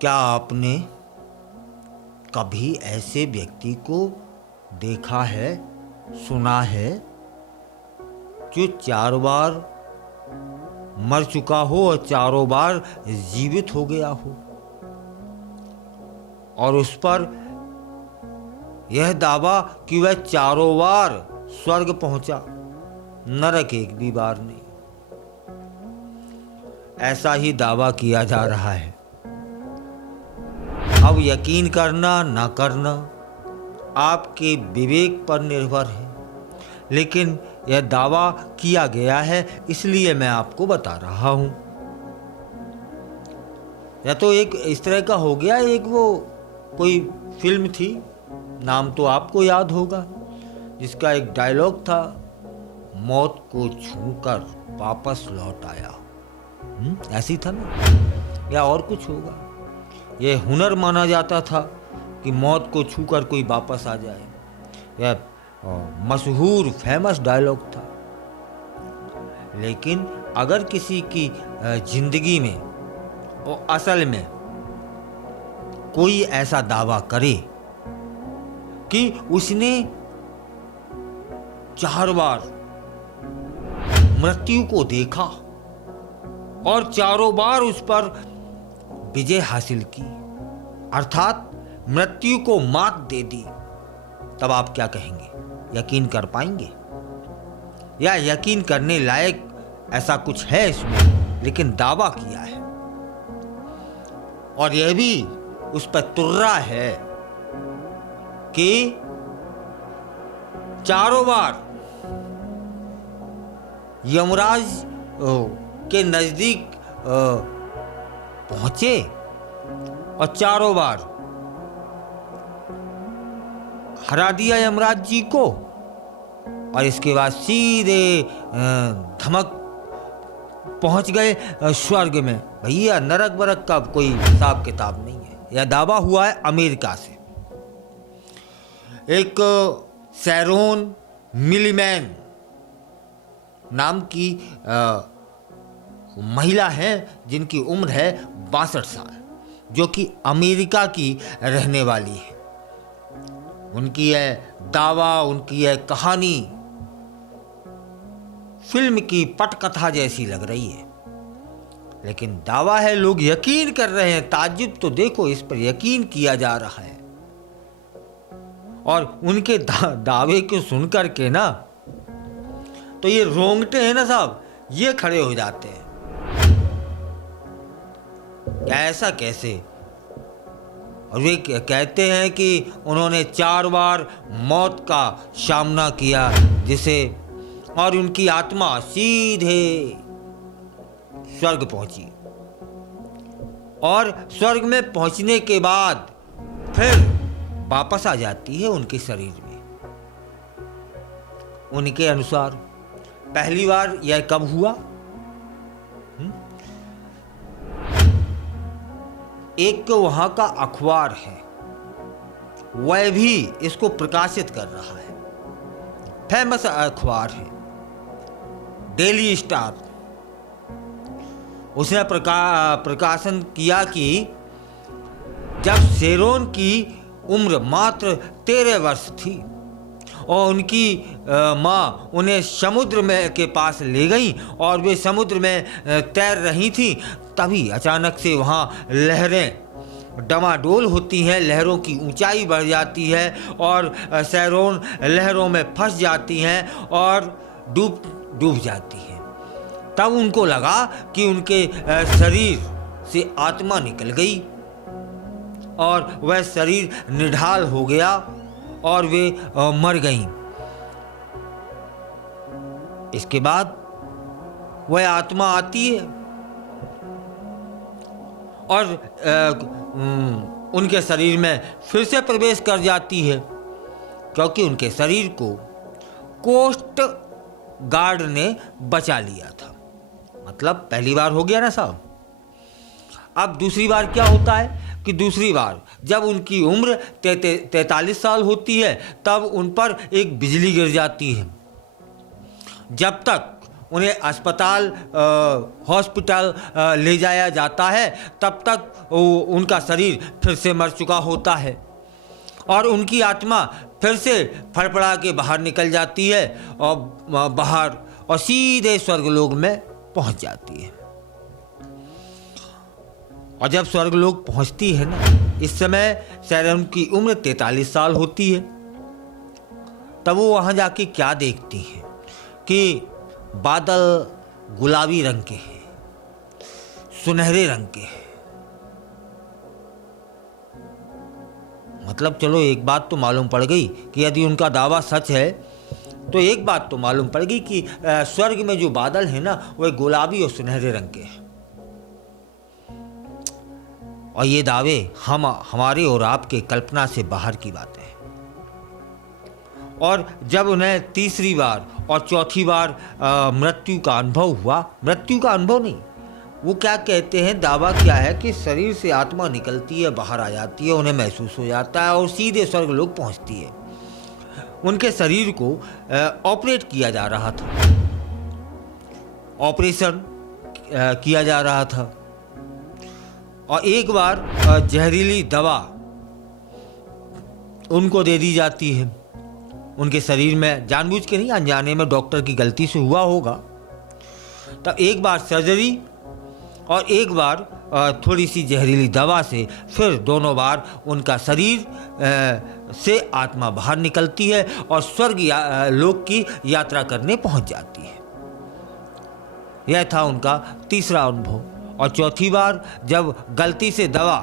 क्या आपने कभी ऐसे व्यक्ति को देखा है, सुना है, जो 4 बार मर चुका हो और चारों बार जीवित हो गया हो, और उस पर यह दावा कि वह चारों बार स्वर्ग पहुंचा, नरक एक भी बार नहीं? ऐसा ही दावा किया जा रहा है। अब यकीन करना ना करना आपके विवेक पर निर्भर है, लेकिन यह दावा किया गया है, इसलिए मैं आपको बता रहा हूं। या तो एक इस तरह का हो गया, एक वो कोई फिल्म थी, नाम तो आपको याद होगा, जिसका एक डायलॉग था, मौत को छूकर वापस लौट आया। ऐसी था ना, या और कुछ होगा। यह हुनर माना जाता था कि मौत को छूकर कोई वापस आ जाए। यह मशहूर फेमस डायलॉग था। लेकिन अगर किसी की जिंदगी में और असल में कोई ऐसा दावा करे कि उसने 4 बार मृत्यु को देखा और चारों बार उस पर विजय हासिल की, अर्थात मृत्यु को मात दे दी, तब आप क्या कहेंगे? यकीन कर पाएंगे? या यकीन करने लायक ऐसा कुछ है इसमें, लेकिन दावा किया है, और यह भी उस पर तुर्रा है कि चारों बार यमराज के नजदीक पहुंचे और चारों बार हरा दिया यमराज जी को, और इसके बाद सीधे धमक पहुंच गए स्वर्ग में। भैया नरक बरक का कोई हिसाब किताब नहीं है। यह दावा हुआ है अमेरिका से। एक सैरोन मिलीमैन नाम की महिला है, जिनकी उम्र है 62 साल, जो कि अमेरिका की रहने वाली है। उनकी यह दावा, उनकी यह कहानी फिल्म की पटकथा जैसी लग रही है, लेकिन दावा है, लोग यकीन कर रहे हैं। ताज्जुब तो देखो, इस पर यकीन किया जा रहा है। और उनके दावे को सुनकर के ना, तो ये रोंगटे हैं ना साहब, ये खड़े हो जाते हैं। ऐसा कैसे? और वे कहते हैं कि उन्होंने 4 बार मौत का सामना किया, जिसे, और उनकी आत्मा सीधे स्वर्ग पहुंची, और स्वर्ग में पहुंचने के बाद फिर वापस आ जाती है उनके शरीर में। उनके अनुसार पहली बार यह कब हुआ? एक वहां का अखबार है, वह भी इसको प्रकाशित कर रहा है। फेमस अखबार है, डेली स्टार। उसने प्रकाशन किया कि जब शेरोन की उम्र मात्र 13 वर्ष थी और उनकी माँ उन्हें समुद्र में के पास ले गई और वे समुद्र में तैर रही थी, तभी अचानक से वहाँ लहरें डमाडोल होती हैं, लहरों की ऊंचाई बढ़ जाती है और शेरोन लहरों में फंस जाती हैं और डूब जाती हैं। तब उनको लगा कि उनके शरीर से आत्मा निकल गई और वह शरीर निढाल हो गया और वे मर गईं। इसके बाद वह आत्मा आती है और उनके शरीर में फिर से प्रवेश कर जाती है, क्योंकि उनके शरीर को कोस्ट गार्ड ने बचा लिया था। मतलब पहली बार हो गया ना साहब। अब दूसरी बार क्या होता है कि दूसरी बार जब उनकी उम्र 43 साल होती है, तब उन पर एक बिजली गिर जाती है। जब तक उन्हें अस्पताल हॉस्पिटल ले जाया जाता है, तब तक उनका शरीर फिर से मर चुका होता है और उनकी आत्मा फिर से फड़फड़ा के बाहर निकल जाती है और बाहर और सीधे स्वर्गलोक में पहुंच जाती है। और जब स्वर्गलोक पहुंचती है ना, इस समय सैरोन की उम्र 43 साल होती है। तब वो वहां जाके क्या देखती है कि बादल गुलाबी रंग के हैं, सुनहरे रंग के हैं। मतलब चलो एक बात तो मालूम पड़ गई कि यदि उनका दावा सच है तो एक बात तो मालूम पड़ गई कि स्वर्ग में जो बादल है ना, वो गुलाबी और सुनहरे रंग के हैं। और ये दावे हमारे और आपके कल्पना से बाहर की बातें हैं। और जब उन्हें तीसरी बार और चौथी बार मृत्यु का अनुभव हुआ, मृत्यु का अनुभव नहीं, वो क्या कहते हैं, दावा क्या है कि शरीर से आत्मा निकलती है, बाहर आ जाती है, उन्हें महसूस हो जाता है और सीधे स्वर्गलोक पहुंचती है। उनके शरीर को ऑपरेट किया जा रहा था, ऑपरेशन किया जा रहा था और एक बार जहरीली दवा उनको दे दी जाती है उनके शरीर में, जानबूझ के नहीं, अनजाने में डॉक्टर की गलती से हुआ होगा। तब एक बार सर्जरी और एक बार थोड़ी सी जहरीली दवा से फिर दोनों बार उनका शरीर से आत्मा बाहर निकलती है और स्वर्ग लोक की यात्रा करने पहुंच जाती है। यह था उनका तीसरा अनुभव। और चौथी बार जब गलती से दवा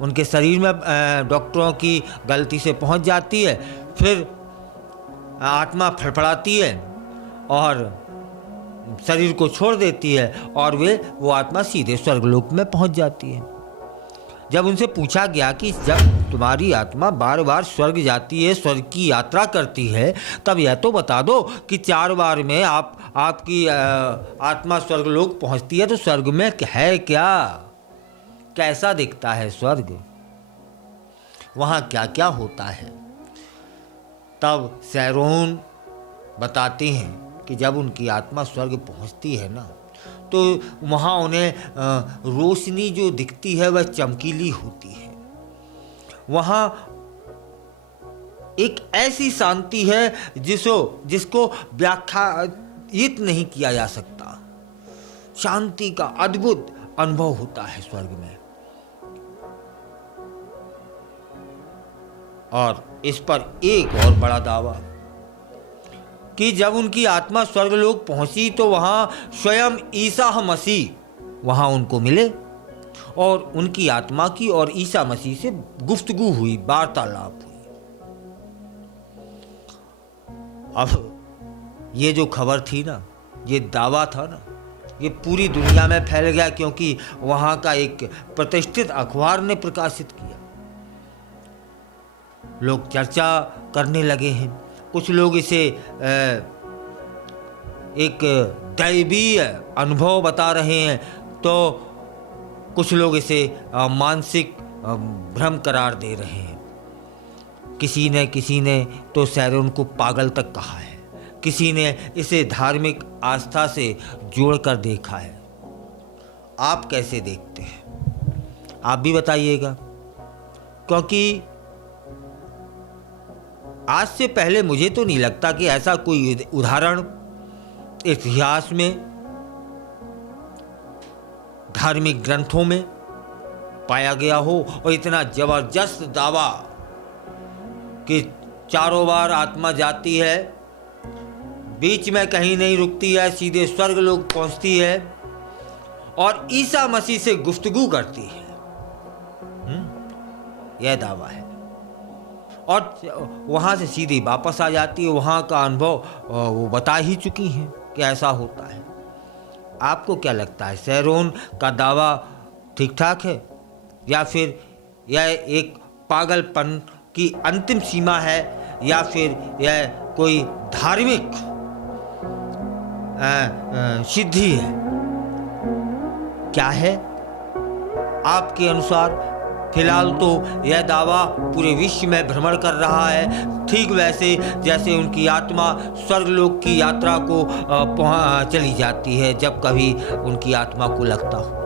उनके शरीर में डॉक्टरों की गलती से पहुंच जाती है, फिर आत्मा फड़फड़ाती है और शरीर को छोड़ देती है और वो आत्मा सीधे स्वर्गलोक में पहुंच जाती है। जब उनसे पूछा गया कि जब तुम्हारी आत्मा बार बार स्वर्ग जाती है, स्वर्ग की यात्रा करती है, तब यह तो बता दो कि 4 बार में आपकी आत्मा स्वर्गलोक पहुंचती है तो स्वर्ग में है क्या, कैसा दिखता है स्वर्ग, वहाँ क्या क्या होता है। तब सैरोन बताते हैं कि जब उनकी आत्मा स्वर्ग पहुंचती है ना, तो वहाँ उन्हें रोशनी जो दिखती है वह चमकीली होती है। वहाँ एक ऐसी शांति है जिसको व्याख्यायित नहीं किया जा सकता। शांति का अद्भुत अनुभव होता है स्वर्ग में। और इस पर एक और बड़ा दावा कि जब उनकी आत्मा स्वर्गलोक पहुंची तो वहां स्वयं ईसा मसीह वहां उनको मिले और उनकी आत्मा की और ईसा मसीह से गुफ्तगू हुई, वार्तालाप हुई। अब ये जो खबर थी ना, ये दावा था ना, ये पूरी दुनिया में फैल गया क्योंकि वहां का एक प्रतिष्ठित अखबार ने प्रकाशित किया। लोग चर्चा करने लगे हैं। कुछ लोग इसे एक दैवीय अनुभव बता रहे हैं, तो कुछ लोग इसे मानसिक भ्रम करार दे रहे हैं। किसी ने तो सैरोन को पागल तक कहा है, किसी ने इसे धार्मिक आस्था से जोड़कर देखा है। आप कैसे देखते हैं, आप भी बताइएगा, क्योंकि आज से पहले मुझे तो नहीं लगता कि ऐसा कोई उदाहरण इतिहास में, धार्मिक ग्रंथों में पाया गया हो। और इतना जबरदस्त दावा कि 4 बार आत्मा जाती है, बीच में कहीं नहीं रुकती है, सीधे स्वर्ग लोक पहुंचती है और ईसा मसीह से गुफ्तगू करती है। यह दावा है और वहाँ से सीधी वापस आ जाती है। वहाँ का अनुभव वो बता ही चुकी हैं कि ऐसा होता है। आपको क्या लगता है, सैरोन का दावा ठीक ठाक है या फिर यह एक पागलपन की अंतिम सीमा है या फिर यह कोई धार्मिक सिद्धि है? क्या है आपके अनुसार? फिलहाल तो यह दावा पूरे विश्व में भ्रमण कर रहा है, ठीक वैसे जैसे उनकी आत्मा स्वर्गलोक की यात्रा को चली जाती है जब कभी उनकी आत्मा को लगता हो।